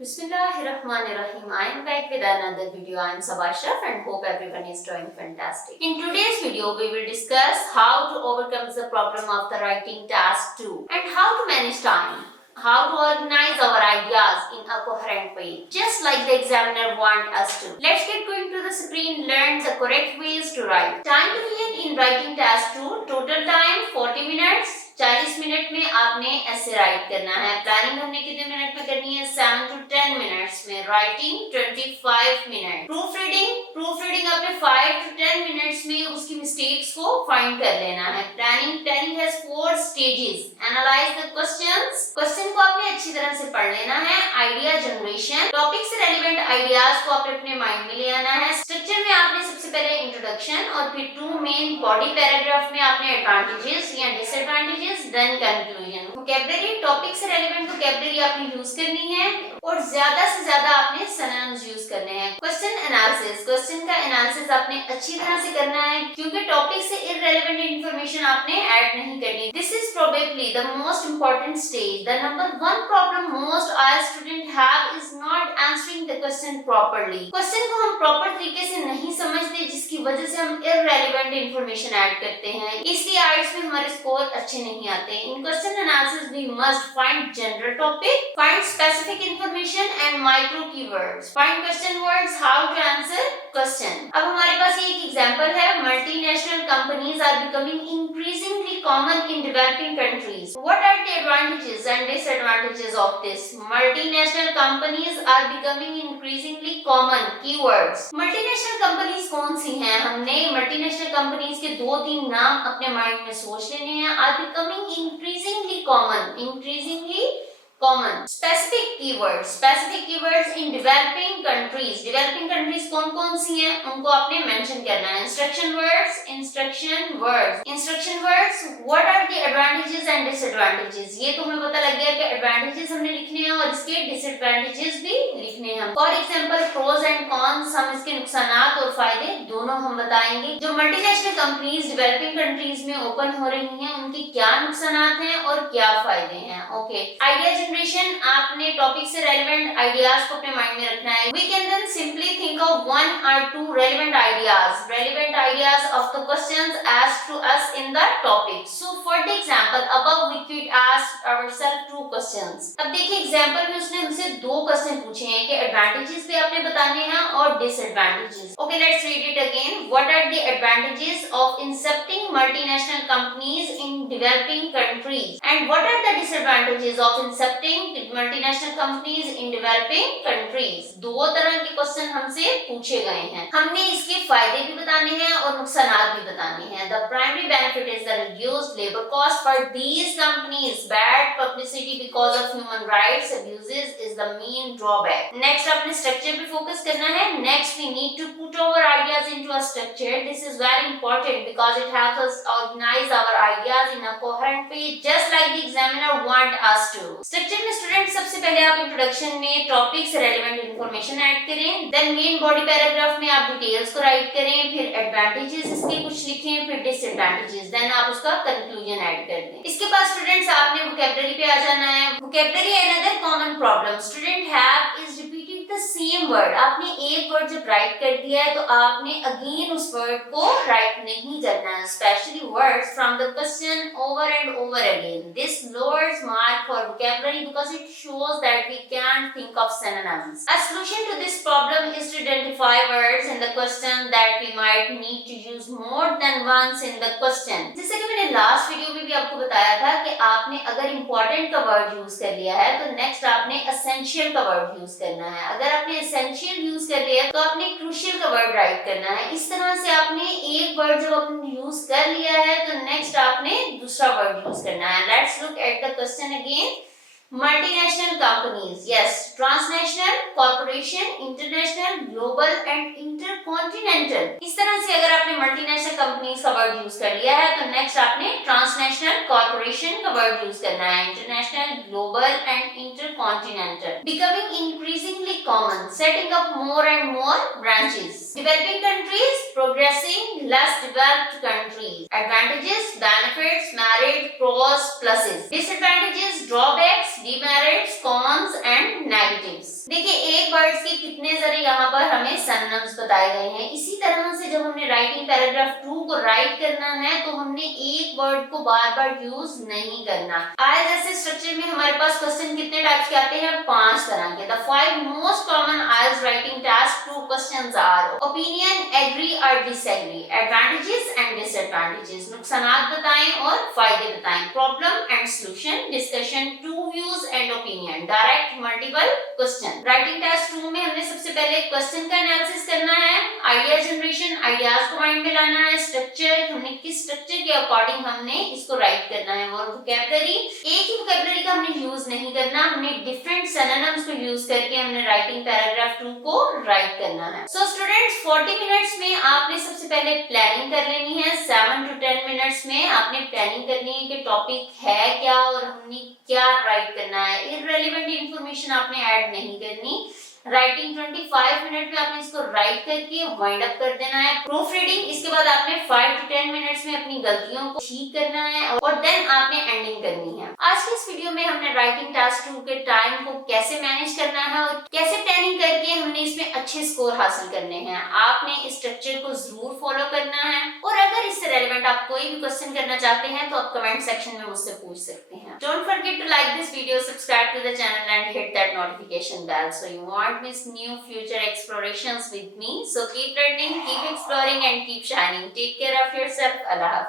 Bismillahirrahmanirrahim. I am back with another video. I am Sabah Ashraf and hope everyone is doing fantastic. In today's video, we will discuss how to overcome the problem of the writing task 2 and how to manage time. How to organize our ideas in a coherent way, just like the examiner want us to. Let's get going to the screen, learn the correct ways to write. Time division in writing task 2, total time 40 minutes. 40 minute में आपने ऐसे right करना है। Planning हमने कितने minute में करनी है? 7 to 10 मिनट्स में। Writing 25 minute. प्रूफ रीडिंग आपने 5 to 10 मिनट्स में उसकी मिस्टेक्स को फाइंड कर लेना है। Planning has 4 stages. Analyse the question को आपने अच्छी तरह से पढ़ लेना है। आइडिया जनरेशन, टॉपिक से रेलेवेंट आइडियाज को आपने अपने माइंड में ले आना है। स्ट्रक्चर में आपने सबसे पहले इंट्रोडक्शन और फिर 2 मेन बॉडी पैराग्राफ में आपने एडवांटेजेस या disadvantages, then conclusion. Vocabulary, topic से रेलेवेंट वोकैबुलरी आपने यूज करनी है और ज्यादा से ज्यादा आपने सिनोनिम्स यूज करने हैं। क्वेश्चन एनालिसिस, क्वेश्चन का एनालिसिस आपने अच्छी तरह से करना है क्योंकि टॉपिक से इररिलेवेंट इंफॉर्मेशन आपने ऐड नहीं करनी। This is probably the most important stage. The number 1 problem most all student have is not answering the question properly. Question को हम प्रॉपर तरीके से नहीं समझते जिसकी वजह से हम इररिलेवेंट इंफॉर्मेशन ऐड करते हैं, इसलिए आइट्स में हमारे स्कोर अच्छे नहीं आते। In question analysis we must find general topic, find specific information and micro keywords, find question words, how to answer question. अब हमारे पास एक एग्जांपल है, multinational companies are becoming increasingly common in developing countries. What are the advantages and disadvantages of this? Multinational companies are becoming increasingly common. Keywords, multinational companies कौन सी हैं? हमने multinational companies के 2-3 नाम अपने माइंड में सोच लेने हैं। Are becoming increasingly common. Specific keywords in developing countries कौन कौन सी हैं उनको आपने मेंशन करना है। Instruction words, what are the advantages and disadvantages? ये तो हमें पता लग गया कि एडवांटेजेस हमने लिखने हैं और इसके डिसएडवांटेजेस भी लिखने हैं। For example pros and cons, हम इसके नुकसानात और फायदे दोनों हम बताएंगे। जो मल्टीनेशनल कंपनीज डेवलपिंग कंट्रीज में ओपन हो रही हैं उनके क्या नुकसानात हैं और क्या फायदे हैं। ओके, आइडिया जनरेशन, आपने टॉपिक से रेलेवेंट आइडियाज को अपने माइंड में रखना है। We can then simply think of 1 or 2 relevant ideas of the questions asked to us in the topic. So for the example above we could ask ourselves 2 questions. अब देखिए example में उसने हमसे 2 क्वेश्चन पूछे हैं कि एडवांटेजेस भी आपने बताने हैं और disadvantages. Okay, let's read it again. What are the advantages of incepting multinational companies in developing countries and what are the disadvantages of incepting multinational companies in developing countries? 2 तरह के क्वेश्चन हमसे पूछे गए हैं। हमने इसके फायदे भी बताने हैं और नुकसानात भी बताने हैं। The primary benefit is the reduced labour cost for these companies. Bad publicity because of human rights abuses is the main drawback. Next अपने स्ट्रक्चर पे फोकस करना है। Next we need to put our ideas into a structure. This is very important because it helps us organise our ideas in a coherent way just like the examiner want us to. Structure में student सबसे पहले आप introduction में topic से relevant information add करें, then main body paragraph में आप details को राइट करें, फिर एडवांटेजेस इसके कुछ लिखें, फिर डिसएडवांटेजेस, देन आप उसका कंक्लूजन ऐड कर दें। इसके बाद स्टूडेंट्स आपने वोकैबुलरी पे आ जाना है। Vocabulary another common problem student have is repeating the same word. आपने एक वर्ड जब राइट कर दिया है तो आपने अगेन उस वर्ड को राइट नहीं करना है, specially words from the question over and over again. This lowers mark for vocabulary because it shows that we can't think of synonyms. A solution to this problem is to identify words in the question that we might need to use more than once in the question. जैसे कि मैंने last video में भी आपको बताया था कि आपने अगर important का वर्ड यूज कर लिया है तो नेक्स्ट आपने essential का वर्ड यूज करना है। अगर आपने essential यूज कर लिया तो आपने crucial का वर्ड राइट करना है। इस तरह से आपने एक वर्ड जब आपने यूज कर लिया है तो नेक्स्ट आपने दूसरा वर्ड यूज करना है। Let's look at the question again. Multinational companies, yes, transnational, corporation, international, global and intercontinental. इस तरह से अगर आपने मल्टीनेशनल कंपनीज का वर्ड यूज कर लिया है तो नेक्स्ट आपने ट्रांसनेशनल, कॉर्पोरेशन का वर्ड यूज करना है, international, global and intercontinental. Becoming increasingly common, setting up more and more branches. Developing countries, progressing less developed countries. Advantages, benefits, merit, pros, pluses. Disadvantages, drawbacks, demerits, cons and negatives. देखिए एक words के कितने जरे यहाँ पर हमें synonyms बताए गए हैं। इसी तरह से जब हमने राइटिंग पैराग्राफ 2 को राइट करना है तो हमने एक वर्ड को बार बार यूज नहीं करना। आज ऐसे स्ट्रक्चर में हमारे पास क्वेश्चन कितने टाइप्स के आते हैं? 5 तरह के। The 5 most common IELTS writing task 2 questions are opinion, agree और डिसएग्री, एडवांटेजेस एंड डिसएडवांटेजेस, नुकसानात बताएं और फायदे बताएं, problem and solution, discussion, two views and opinion, direct, multiple question. Writing task 2 में हमने सबसे पहले क्वेश्चन का एनालिसिस करना है, आइडिया जनरेशन, आइडियाज को माइंड में लाना है, स्ट्रक्चर, हमने किस स्ट्रक्चर के अकॉर्डिंग हमने इसको राइट करना है, और वोकैबुलरी, एक ही वोकैबुलरी का हमने यूज नहीं करना, हमने डिफरेंट सिनोनिम्स को यूज करके हमने राइटिंग पैराग्राफ 2 को राइट करना है। सो स्टूडेंट्स 40 मिनट्स में आपने सबसे पहले प्लानिंग कर लेनी है, 7 to 10 मिनट्स में आपने प्लानिंग करनी है कि टॉपिक है क्या और हमने क्या राइट करना है। इररिलेवेंट इंफॉर्मेशन आपने ऐड नहीं करनी। राइटिंग 25 मिनट में आपने इसको राइट करके वाइंड अप कर देना है। प्रूफ रीडिंग, इसके बाद आपने 5 to 10 मिनट्स में अपनी गलतियों को ठीक करना है और देन आपने एंडिंग करनी है। आज की इस वीडियो में हमने राइटिंग टास्क 2 के टाइम को कैसे मैनेज करना है और कैसे प्लानिंग करके हमने इसमें अच्छे स्कोर हासिल करने हैं। आपने इस स्ट्रक्चर को जरूर फॉलो करना है और अगर इससे रेलेवेंट आप कोई भी क्वेश्चन करना चाहते हैं तो आप कमेंट सेक्शन में मुझसे पूछ सकते हैं। Don't forget to like this video, subscribe to the channel and hit that notification bell so you won't miss new future explorations with me. So keep learning, keep exploring and keep shining. Take care of yourself. Allah Hafiz.